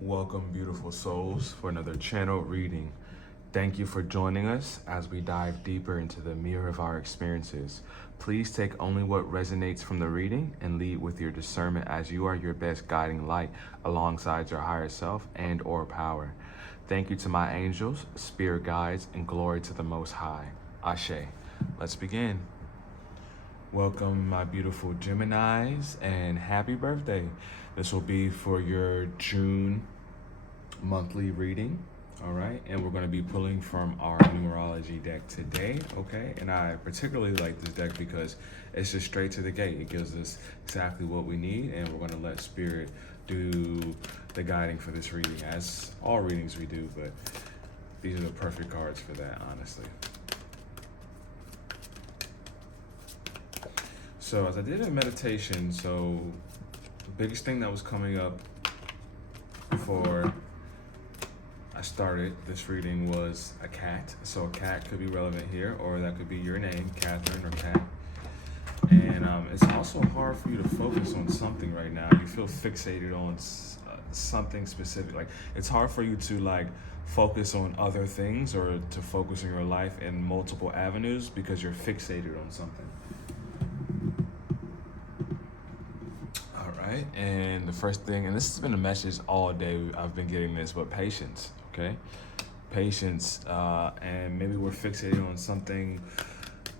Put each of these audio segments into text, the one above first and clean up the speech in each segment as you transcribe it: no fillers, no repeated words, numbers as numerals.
Welcome, beautiful souls, for another channel reading. Thank you for joining us as we dive deeper into the mirror of our experiences. Please take only what resonates from the reading and lead with your discernment, as you are your best guiding light alongside your higher self and or power. Thank you to my angels, spirit guides, and glory to the Most High. Ashe. Let's begin. Welcome, my beautiful Geminis, and happy birthday. This will be for your June monthly reading, all right? And we're going to be pulling from our numerology deck today, okay? And I particularly like this deck because it's just straight to the gate. It gives us exactly what we need, and we're going to let Spirit do the guiding for this reading, as all readings we do, but these are the perfect cards for that, honestly. So as I did a meditation, so the biggest thing that was coming up before I started this reading was a cat. So a cat could be relevant here, or that could be your name, Catherine or Cat. And it's also hard for you to focus on something right now. You feel fixated on something specific. Like it's hard for you to like focus on other things or to focus on your life in multiple avenues because you're fixated on something. Right? And the first thing, and this has been a message all day, I've been getting this, but patience, okay? Patience, and maybe we're fixated on something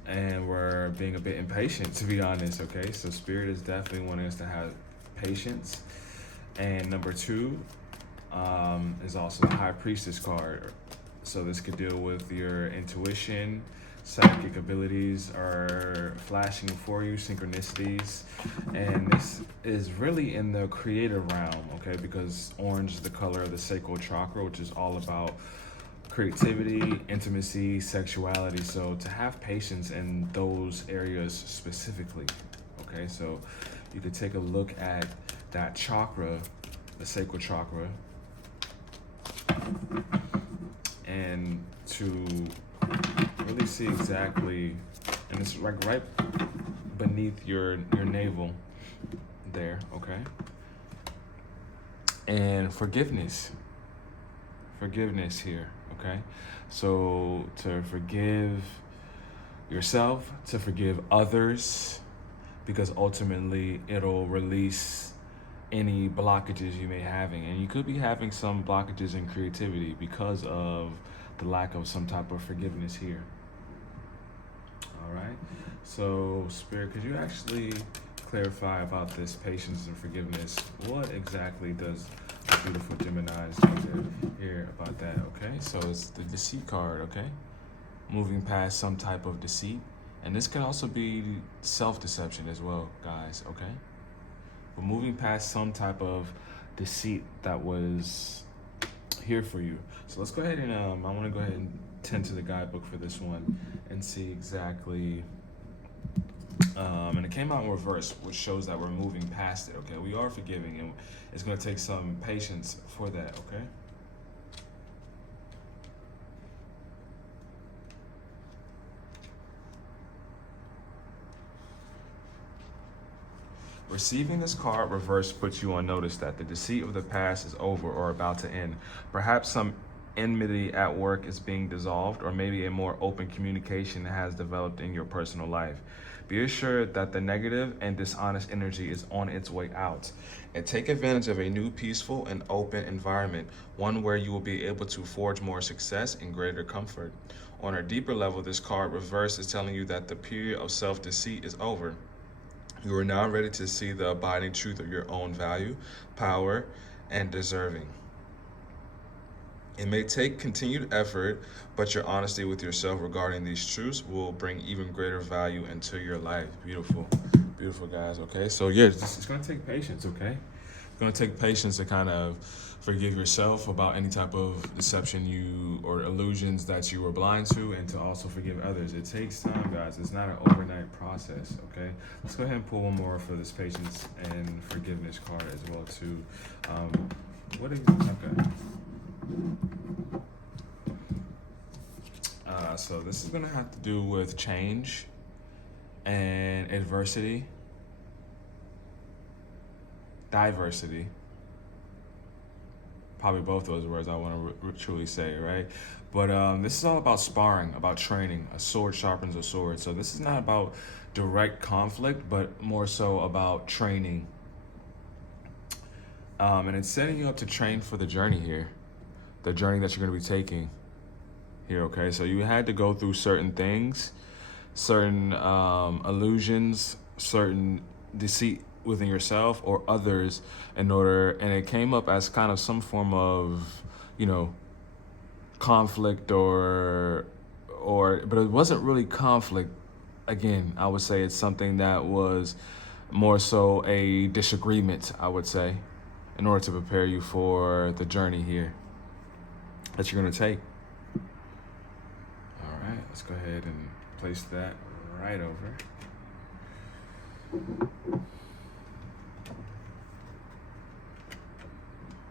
and we're being a bit impatient, to be honest, okay? So Spirit is definitely wanting us to have patience. And number two is also the High Priestess card. So this could deal with your intuition, psychic abilities are flashing for you, synchronicities, and this is really in the creative realm, okay, because orange is the color of the sacral chakra, which is all about creativity, intimacy, sexuality. So to have patience in those areas specifically, okay, so you could take a look at that chakra, the sacral chakra, and to really see exactly, and it's like right beneath your navel there, okay? And forgiveness here, okay? So to forgive yourself, to forgive others, because ultimately it'll release any blockages you may having, and you could be having some blockages in creativity because of the lack of some type of forgiveness here. All right, so Spirit, could you actually clarify about this patience and forgiveness? What exactly does the beautiful Geminis need to hear about that? Okay, so it's the deceit card, okay? Moving past some type of deceit, and this can also be self-deception as well, guys, okay? But moving past some type of deceit that was here for you. So let's go ahead and I want to go ahead and tend to the guidebook for this one and see exactly. And it came out in reverse, which shows that we're moving past it. Okay, we are forgiving, and it's going to take some patience for that. Okay. Receiving this card reverse puts you on notice that the deceit of the past is over or about to end. Perhaps some enmity at work is being dissolved, or maybe a more open communication has developed in your personal life. Be assured that the negative and dishonest energy is on its way out. And take advantage of a new peaceful and open environment, one where you will be able to forge more success and greater comfort. On a deeper level, this card reverse is telling you that the period of self-deceit is over. You are now ready to see the abiding truth of your own value, power, and deserving. It may take continued effort, but your honesty with yourself regarding these truths will bring even greater value into your life. Beautiful, beautiful, guys, okay? So yeah, it's gonna take patience, okay? It's gonna take patience to kind of forgive yourself about any type of deception or illusions that you were blind to, and to also forgive others. It takes time, guys. It's not an overnight process, okay? Let's go ahead and pull one more for this patience and forgiveness card as well, too. Okay. So this is gonna have to do with change and adversity, diversity, probably both those words I want to truly say, right? But this is all about sparring, about training. A sword sharpens a sword. So this is not about direct conflict, but more so about training. And it's setting you up to train for the journey here, the journey that you're going to be taking here, okay? So you had to go through certain things, certain illusions, certain deceit within yourself or others in order, and it came up as kind of some form of, conflict or but it wasn't really conflict. Again, I would say it's something that was more so a disagreement, I would say, in order to prepare you for the journey here that you're going to take. All right, let's go ahead and place that right over.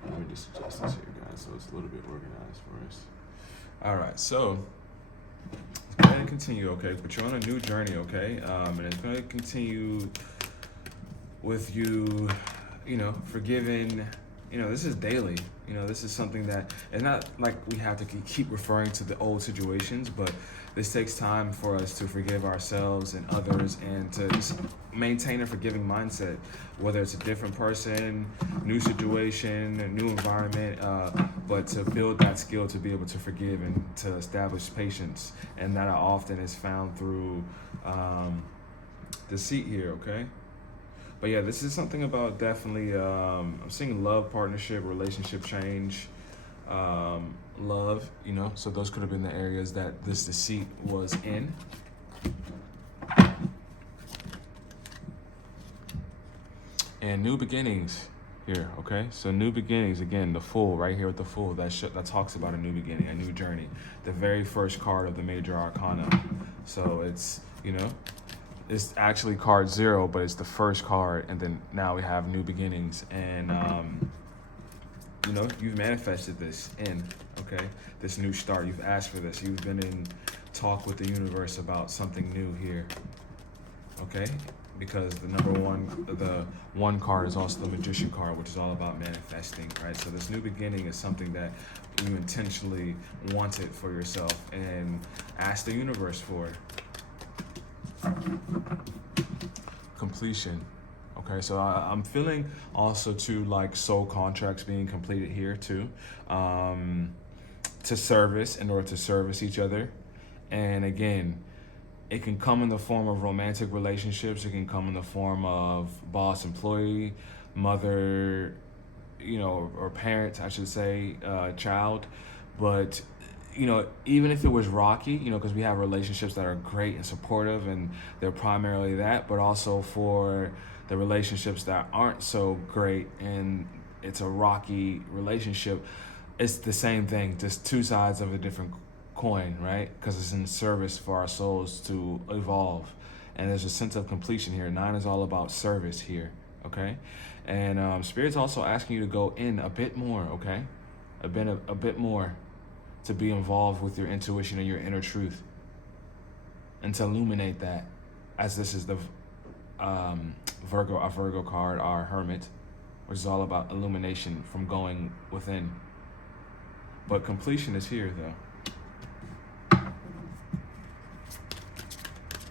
Let me just adjust this here, guys, so it's a little bit organized for us. All right, so let's go ahead and continue, okay? But you're on a new journey, okay? And it's going to continue with you, forgiving. This is daily. This is something that, it's not like we have to keep referring to the old situations, but this takes time for us to forgive ourselves and others and to just maintain a forgiving mindset, whether it's a different person, new situation, a new environment, but to build that skill to be able to forgive and to establish patience. And that often is found through deceit here, okay? But yeah, this is something about definitely, I'm seeing love, partnership, relationship change, love, so those could have been the areas that this deceit was in. And new beginnings here, okay? So new beginnings, again, the Fool, right here with the Fool, that talks about a new beginning, a new journey. The very first card of the major arcana. So it's, it's actually card 0, but it's the first card, and then now we have new beginnings, and you've manifested this this new start. You've asked for this. You've been in talk with the universe about something new here, okay? Because the one card is also the Magician card, which is all about manifesting, right? So this new beginning is something that you intentionally wanted for yourself and asked the universe for. Completion. Okay, so I'm feeling also too like soul contracts being completed here too, to service, in order to service each other. And again, it can come in the form of romantic relationships. It can come in the form of boss employee, mother, or parent, I should say, child. But even if it was rocky, because we have relationships that are great and supportive and they're primarily that, but also for the relationships that aren't so great and it's a rocky relationship, it's the same thing, just two sides of a different coin, right? Because it's in service for our souls to evolve. And there's a sense of completion here. 9 is all about service here, okay? And Spirit's also asking you to go in a bit more, okay? A bit more, to be involved with your intuition and your inner truth, and to illuminate that, as this is the Virgo card, our Hermit, which is all about illumination from going within. But completion is here, though.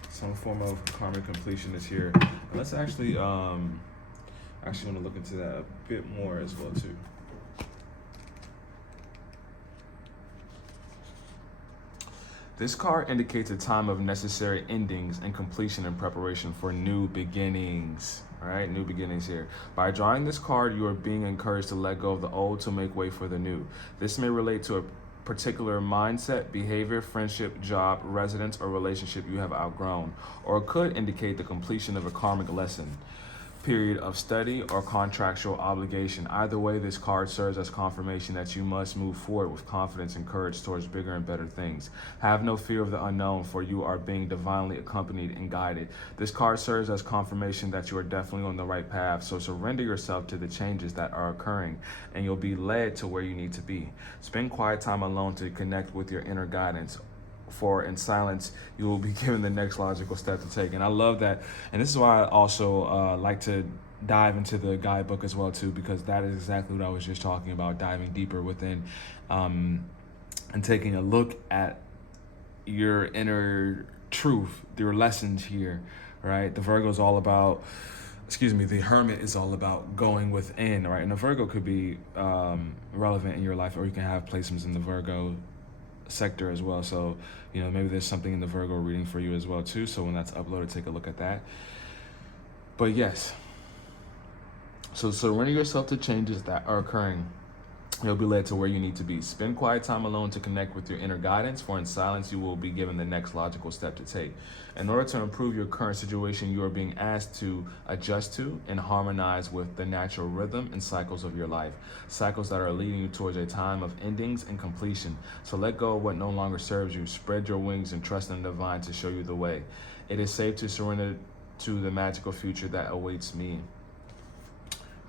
Some form of karmic completion is here. And let's actually want to look into that a bit more as well, too. This card indicates a time of necessary endings and completion in preparation for new beginnings. All right, new beginnings here. By drawing this card, you are being encouraged to let go of the old to make way for the new. This may relate to a particular mindset, behavior, friendship, job, residence, or relationship you have outgrown, or it could indicate the completion of a karmic lesson, period of study, or contractual obligation. Either way, this card serves as confirmation that you must move forward with confidence and courage towards bigger and better things. Have no fear of the unknown, for you are being divinely accompanied and guided. This card serves as confirmation that you are definitely on the right path, so surrender yourself to the changes that are occurring, and you'll be led to where you need to be. Spend quiet time alone to connect with your inner guidance, for in silence you will be given the next logical step to take. And I love that, and this is why I also like to dive into the guidebook as well too, because that is exactly what I was just talking about, diving deeper within, and taking a look at your inner truth, your lessons here, right? The Virgo is all about, the Hermit is all about going within, right? And the Virgo could be relevant in your life, or you can have placements in the Virgo sector as well. So, maybe there's something in the Virgo reading for you as well too. So when that's uploaded, take a look at that. But yes, so surrender yourself to changes that are occurring. You'll be led to where you need to be. Spend quiet time alone to connect with your inner guidance, for in silence you will be given the next logical step to take. In order to improve your current situation, you are being asked to adjust to and harmonize with the natural rhythm and cycles of your life, cycles that are leading you towards a time of endings and completion. So let go of what no longer serves you. Spread your wings and trust in the divine to show you the way. It is safe to surrender to the magical future that awaits me.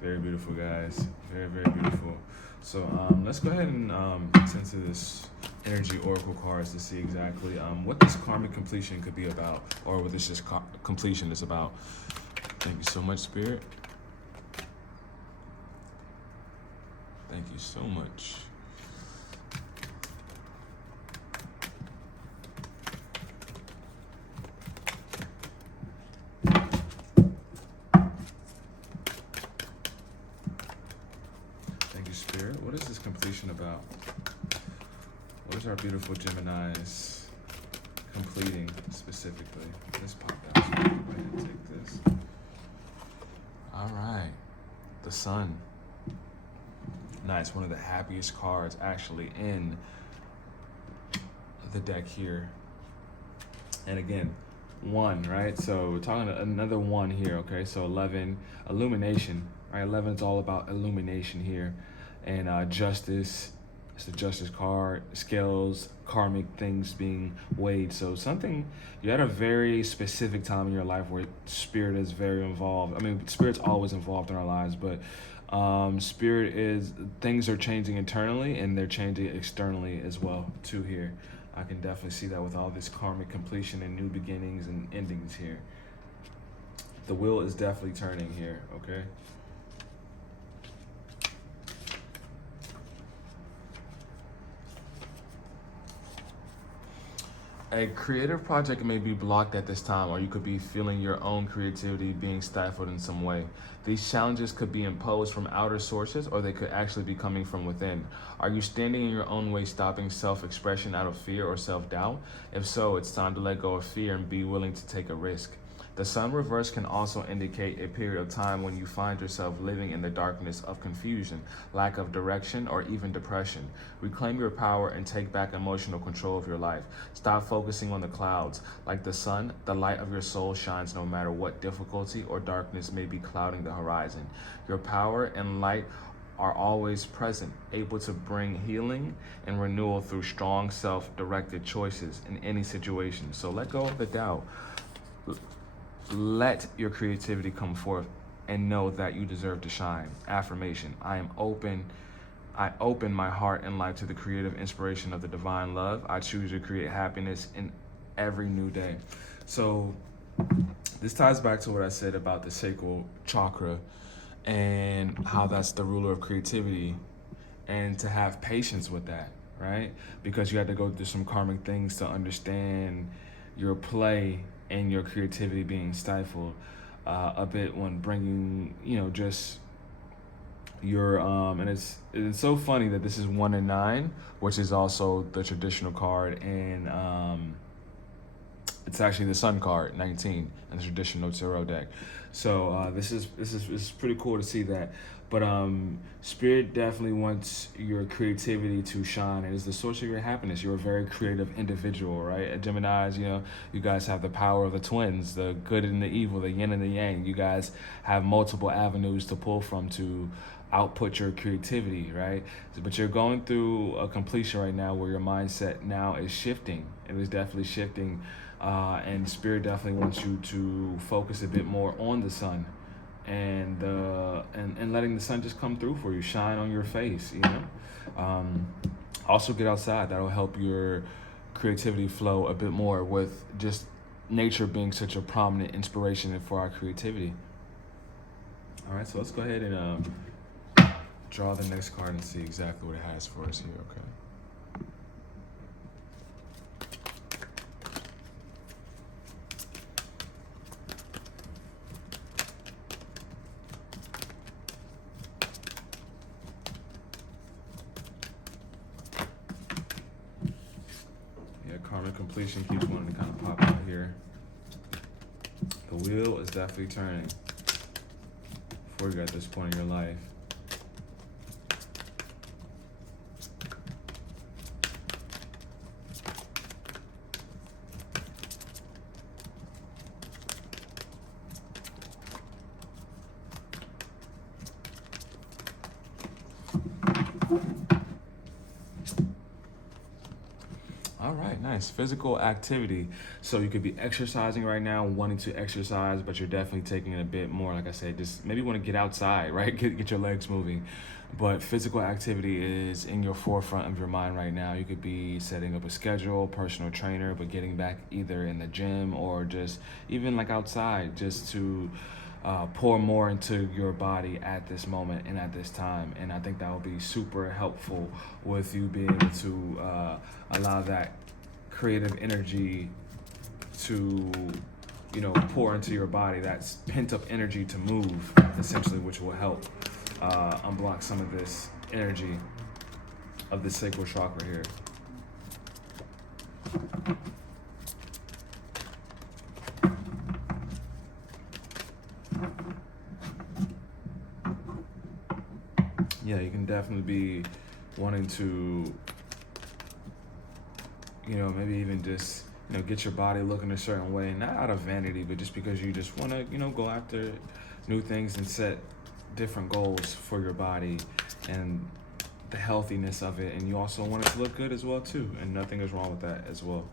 Very beautiful, guys. Very, very beautiful. So let's go ahead and get into this energy oracle cards to see exactly what this karmic completion could be about, or what this just completion is about. Thank you so much, Spirit. Thank you so much. Spirit, what is this completion about? What is our beautiful Geminis completing specifically? This popped out, so I'm going to go ahead and take this. All right, the Sun. Nice, one of the happiest cards actually in the deck here. And again, 1, right? So we're talking another 1 here, okay? So 11, illumination, right? 11 is all about illumination here. And justice, it's the justice card, scales, karmic things being weighed. So something, you're at a very specific time in your life where spirit is very involved. I mean, spirit's always involved in our lives, but spirit is, things are changing internally and they're changing externally as well too here. I can definitely see that with all this karmic completion and new beginnings and endings here. The wheel is definitely turning here, okay? A creative project may be blocked at this time, or you could be feeling your own creativity being stifled in some way. These challenges could be imposed from outer sources, or they could actually be coming from within. Are you standing in your own way, stopping self-expression out of fear or self-doubt? If so, it's time to let go of fear and be willing to take a risk. The Sun reverse can also indicate a period of time when you find yourself living in the darkness of confusion, lack of direction, or even depression. Reclaim your power and take back emotional control of your life. Stop focusing on the clouds. Like the sun, the light of your soul shines no matter what difficulty or darkness may be clouding the horizon. Your power and light are always present, able to bring healing and renewal through strong self-directed choices in any situation. So let go of the doubt. Let your creativity come forth and know that you deserve to shine. Affirmation: I open my heart and life to the creative inspiration of the divine love. I choose to create happiness in every new day. So this ties back to what I said about the sacral chakra and how that's the ruler of creativity, and to have patience with that, right? Because you had to go through some karmic things to understand your play and your creativity being stifled a bit when bringing, just your, and it's so funny that this is 1 and 9, which is also the traditional card, and it's actually the Sun card, 19, in the traditional tarot deck. So this is pretty cool to see that. But Spirit definitely wants your creativity to shine. It is the source of your happiness. You're a very creative individual, right? Geminis, you guys have the power of the twins, the good and the evil, the yin and the yang. You guys have multiple avenues to pull from to output your creativity, right? But you're going through a completion right now where your mindset now is shifting. It is definitely shifting. And Spirit definitely wants you to focus a bit more on the sun. And letting the sun just come through for you, shine on your face, Also get outside. That'll help your creativity flow a bit more, with just nature being such a prominent inspiration for our creativity. All right, so let's go ahead and draw the next card and see exactly what it has for us here, okay? Yeah, karmic completion keeps wanting to kind of pop out here. The wheel is definitely turning for you at this point in your life. All right, nice. Physical activity. So you could be exercising right now, wanting to exercise, but you're definitely taking it a bit more, like I said, just maybe want to get outside, right? Get your legs moving. But physical activity is in your forefront of your mind right now. You could be setting up a schedule, personal trainer, but getting back either in the gym or just even like outside just to pour more into your body at this moment and at this time. And I think that will be super helpful with you being able to allow that creative energy to, you know, pour into your body. That's pent up energy to move, essentially, which will help unblock some of this energy of the sacral chakra here. Yeah, you can definitely be wanting to, you know, maybe even just, you know, get your body looking a certain way, not out of vanity, but just because you just want to, you know, go after new things and set different goals for your body and the healthiness of it. And you also want it to look good as well, too. And nothing is wrong with that as well.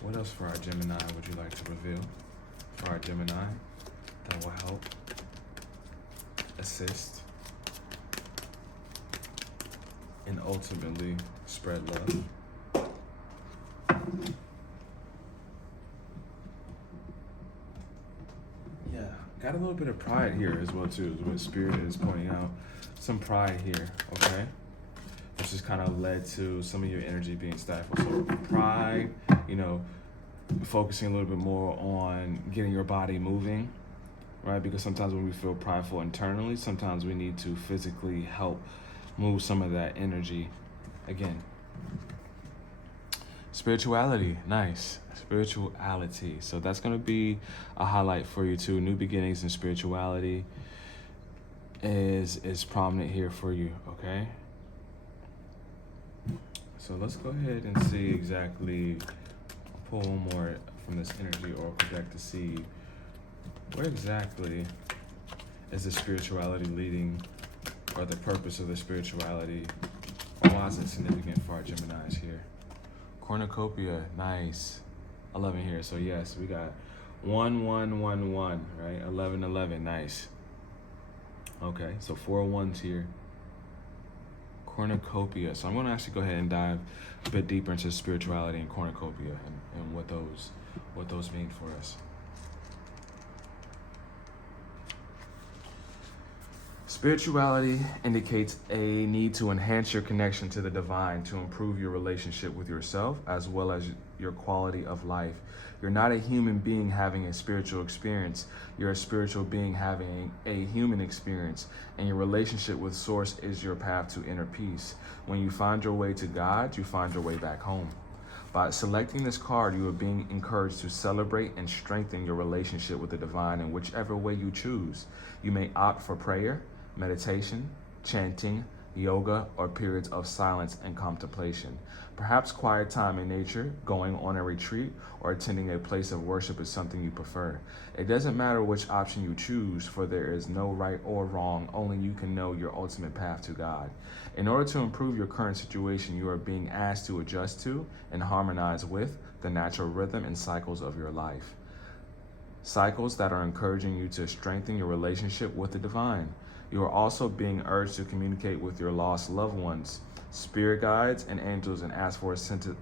What else for our Gemini would you like to reveal? For our Gemini, that will help, assist, and ultimately spread love. Yeah, got a little bit of pride here as well too, is what Spirit is pointing out. Some pride here, okay? Which has kind of led to some of your energy being stifled. So pride, you know, focusing a little bit more on getting your body moving, right? Because sometimes when we feel prideful internally, sometimes we need to physically help move some of that energy. Again, spirituality, nice. Spirituality. So that's going to be a highlight for you too. New beginnings in spirituality is prominent here for you, okay? So let's go ahead and see exactly, pull one more from this energy or project to see where exactly is the spirituality leading, or the purpose of the spirituality, or why is it significant for our Geminis here? Cornucopia, nice. 11 here, so yes, we got 1, 1, 1, 1, right? 11, 11, nice. Okay, so 4 ones here. Cornucopia. So I'm going to actually go ahead and dive a bit deeper into spirituality and cornucopia and what those mean for us. Spirituality indicates a need to enhance your connection to the divine, to improve your relationship with yourself, as well as your quality of life. You're not a human being having a spiritual experience. You're a spiritual being having a human experience, and your relationship with Source is your path to inner peace. When you find your way to God, you find your way back home. By selecting this card, you are being encouraged to celebrate and strengthen your relationship with the divine in whichever way you choose. You may opt for prayer, meditation, chanting, yoga, or periods of silence and contemplation. Perhaps quiet time in nature, going on a retreat, or attending a place of worship is something you prefer. It doesn't matter which option you choose, for there is no right or wrong, only you can know your ultimate path to God. In order to improve your current situation, you are being asked to adjust to and harmonize with the natural rhythm and cycles of your life. Cycles that are encouraging you to strengthen your relationship with the divine. You are also being urged to communicate with your lost loved ones, spirit guides, and angels, and ask for a sentence.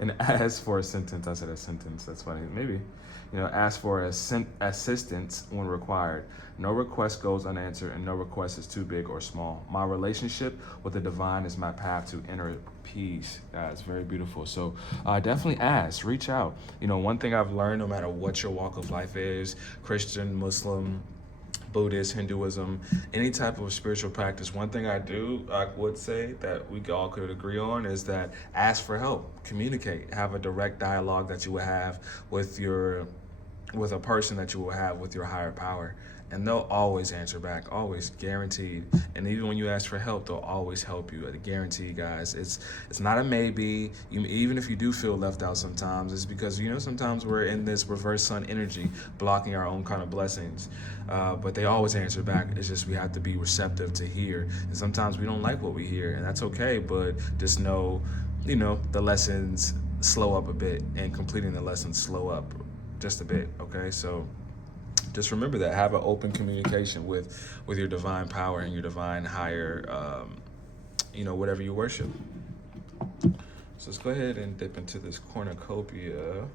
And ask for a sentence. I said a sentence. That's funny. Maybe. Ask for assistance when required. No request goes unanswered, and no request is too big or small. My relationship with the divine is my path to inner peace. That's very beautiful. So definitely ask, reach out. One thing I've learned, no matter what your walk of life is, Christian, Muslim, Buddhist, Hinduism, any type of spiritual practice, one thing I would say that we all could agree on is that ask for help, communicate, have a direct dialogue that you would have with a person that you will have with your higher power. And they'll always answer back, always, guaranteed. And even when you ask for help, they'll always help you. Guaranteed, guys. It's not a maybe. Even if you do feel left out sometimes, it's because, sometimes we're in this reverse sun energy, blocking our own kind of blessings. But they always answer back. It's just we have to be receptive to hear. And sometimes we don't like what we hear, and that's okay. But just know, the lessons slow up a bit, and completing the lessons slow up just a bit, okay? So just remember that. Have an open communication with your divine power and your divine higher, whatever you worship. So let's go ahead and dip into this cornucopia.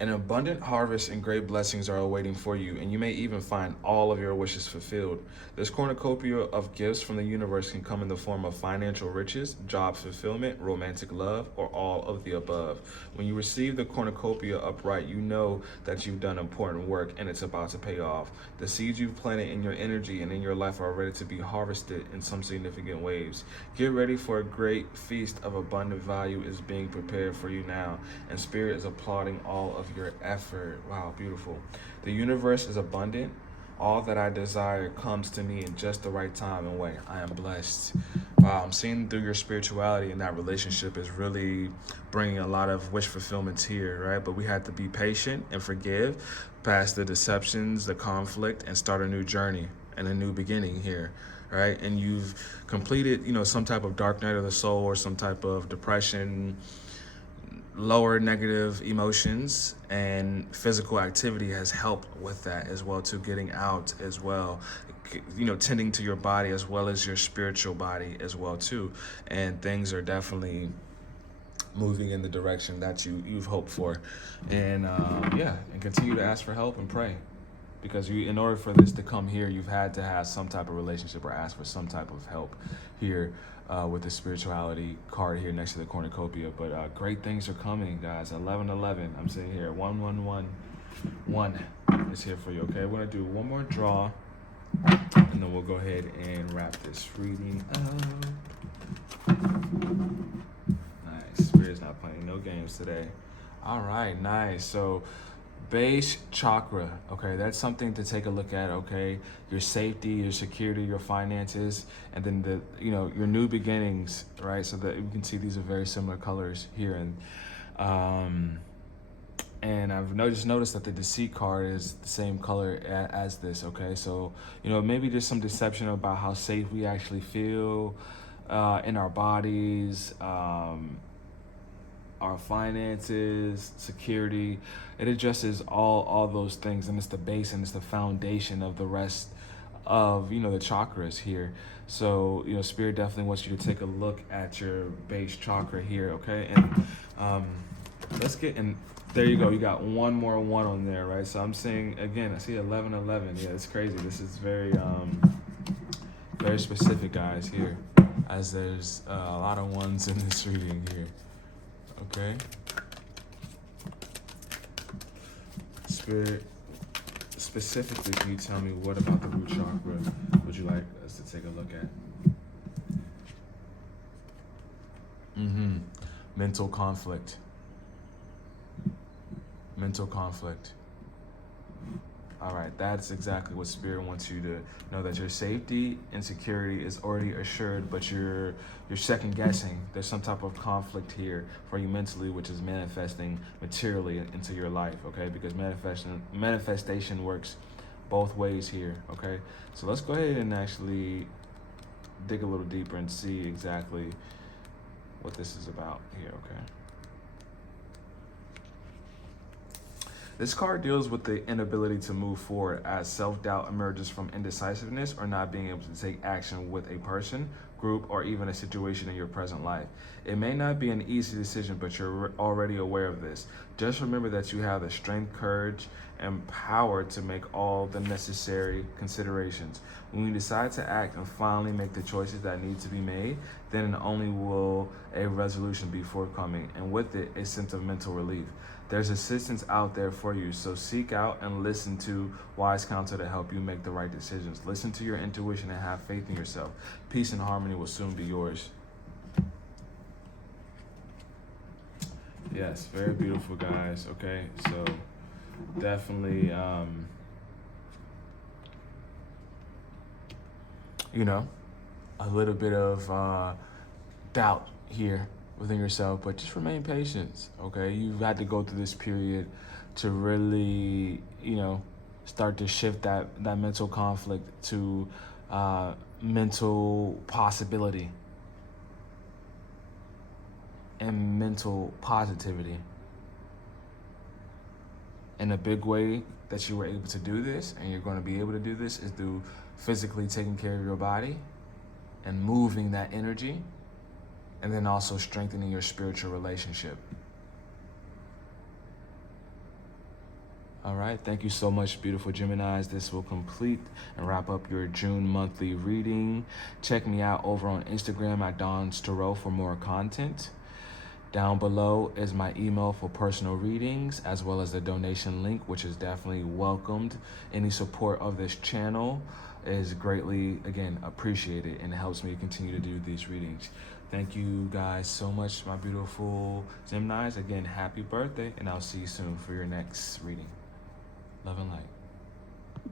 An abundant harvest and great blessings are awaiting for you, and you may even find all of your wishes fulfilled. This cornucopia of gifts from the universe can come in the form of financial riches, job fulfillment, romantic love, or all of the above. When you receive the cornucopia upright, you know that you've done important work and it's about to pay off. The seeds you've planted in your energy and in your life are ready to be harvested in some significant ways. Get ready for a great feast of abundant value is being prepared for you now, and Spirit is applauding all of your effort. Wow, beautiful. The universe is abundant. All that I desire comes to me in just the right time and way. I am blessed. Wow, I'm seeing through your spirituality, and that relationship is really bringing a lot of wish fulfillments here, right? But we have to be patient and forgive, past the deceptions, the conflict, and start a new journey and a new beginning here, right? And you've completed, some type of dark night of the soul or some type of depression, lower negative emotions, and physical activity has helped with that as well, to getting out as well, tending to your body as well as your spiritual body as well too. And things are definitely moving in the direction that you've hoped for. And and continue to ask for help and pray, because in order for this to come here, you've had to have some type of relationship or ask for some type of help here with the spirituality card here next to the cornucopia. But great things are coming, guys. 1111. I'm sitting here. 1111 is here for you. Okay, we're gonna do one more draw, and then we'll go ahead and wrap this reading up. Nice. Spirit's not playing no games today. All right, nice. So base chakra, okay, that's something to take a look at, okay? Your safety, your security, your finances, and then your new beginnings, right? So that you can see these are very similar colors here. And I've noticed that the deceit card is the same color as this, okay? So, maybe there's some deception about how safe we actually feel in our bodies, our finances, security. It addresses all those things, and it's the base and it's the foundation of the rest of the chakras here. So Spirit definitely wants you to take a look at your base chakra here, okay? And let's get in. There you go. You got one more one on there, right? So I'm saying again, I see 1111. Yeah, it's crazy. This is very very specific, guys, here, as there's a lot of ones in this reading here. Okay. Spirit, specifically, can you tell me what about the root chakra would you like us to take a look at? Mental conflict. Mental conflict. All right, that's exactly what Spirit wants you to know, that your safety and security is already assured, but you're second guessing. There's some type of conflict here for you mentally, which is manifesting materially into your life, okay? Because manifestation works both ways here, okay? So let's go ahead and actually dig a little deeper and see exactly what this is about here, okay? This card deals with the inability to move forward as self-doubt emerges from indecisiveness or not being able to take action with a person, group, or even a situation in your present life. It may not be an easy decision, but you're already aware of this. Just remember that you have the strength, courage, and power to make all the necessary considerations. When you decide to act and finally make the choices that need to be made, then and only will a resolution be forthcoming, and with it, a sense of mental relief. There's assistance out there for you, so seek out and listen to wise counsel to help you make the right decisions. Listen to your intuition and have faith in yourself. Peace and harmony will soon be yours. Yes, very beautiful, guys. Okay, so definitely, a little bit of doubt here within yourself, but just remain patient, okay? You've had to go through this period to really, start to shift that mental conflict to mental possibility and mental positivity. And a big way that you were able to do this, and you're going to be able to do this, is through physically taking care of your body and moving that energy, and then also strengthening your spiritual relationship. All right, thank you so much, beautiful Geminis. This will complete and wrap up your June monthly reading. Check me out over on Instagram at Donstarot for more content. Down below is my email for personal readings, as well as the donation link, which is definitely welcomed. Any support of this channel is greatly, again, appreciated, and it helps me continue to do these readings. Thank you guys so much, my beautiful Geminis. Again, happy birthday, and I'll see you soon for your next reading. Love and light.